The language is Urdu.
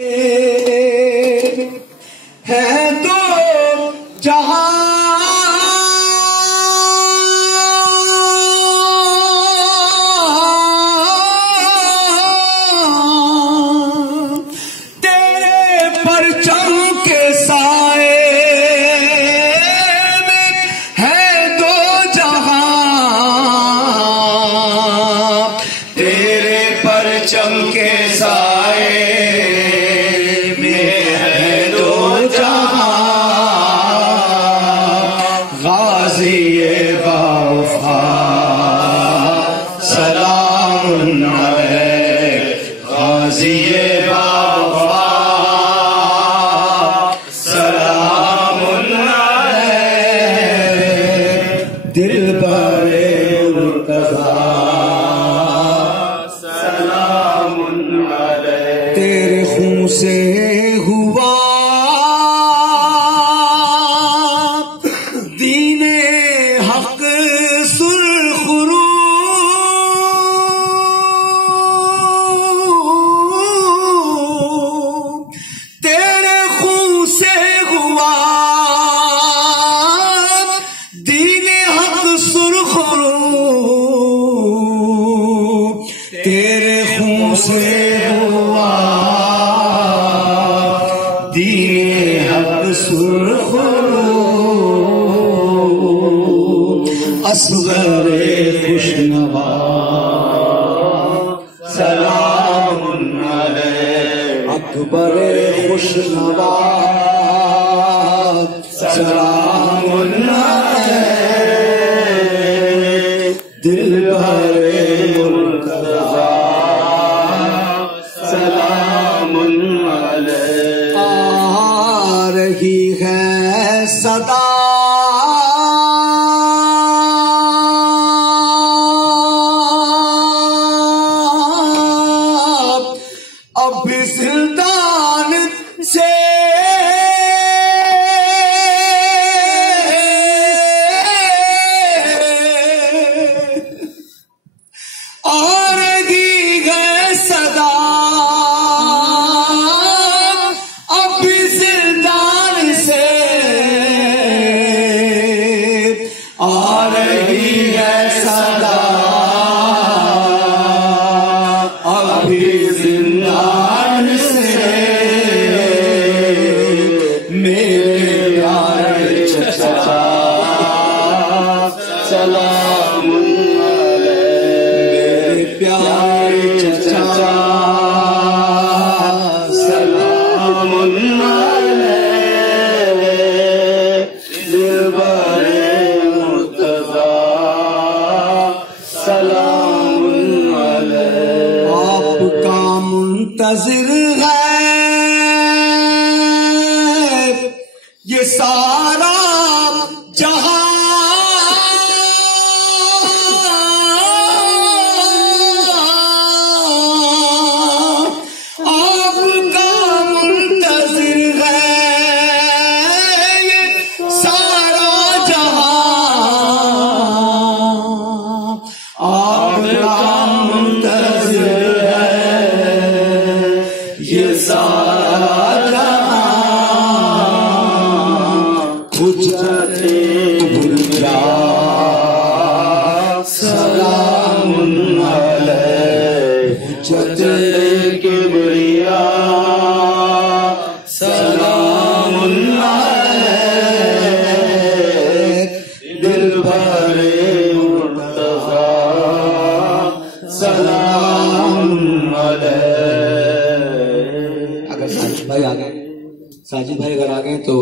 ہے تو جہاں تیرے پرچم کے سائے میں ہے دو جہاں، تیرے پرچم کے سائے سلام علیک غازی باوفا، سلام علیک دلبر مرتضیٰ، سلام علیک تیرے خون سے ہوا دین حق سرخرو، تیرے خون سے ہوا دین حق سرخرو، تیرے خون سے ہوا دین حق سرخرو، اصغر خوشنوا سلام علیک، اکبر خوشنوا سلام علیک دلبر مرتضیٰ، سلام علیک آ رہی ہے صدا اب زندان سے، آ رہی ہے صدا اب زندان سے، آ رہی ہے صدا ابھی زندان سے، میرے پیارے چچا سلام علیک، میرے پیارے چچا سلام علیک دلبر مرتضیٰ، سلام علیک آپ کا منتظر ہے یہ سارا جہاں، آپ کا منتظر ہے یہ سارا جہاں، آپ کا منتظر ہے یہ سارا جہاں، حجت برجا سلام علیک، حجت کبریا سلام علیک دلبر مرتضیٰ، سلام علیک۔ اگر ساجد بھائی آ گئے تو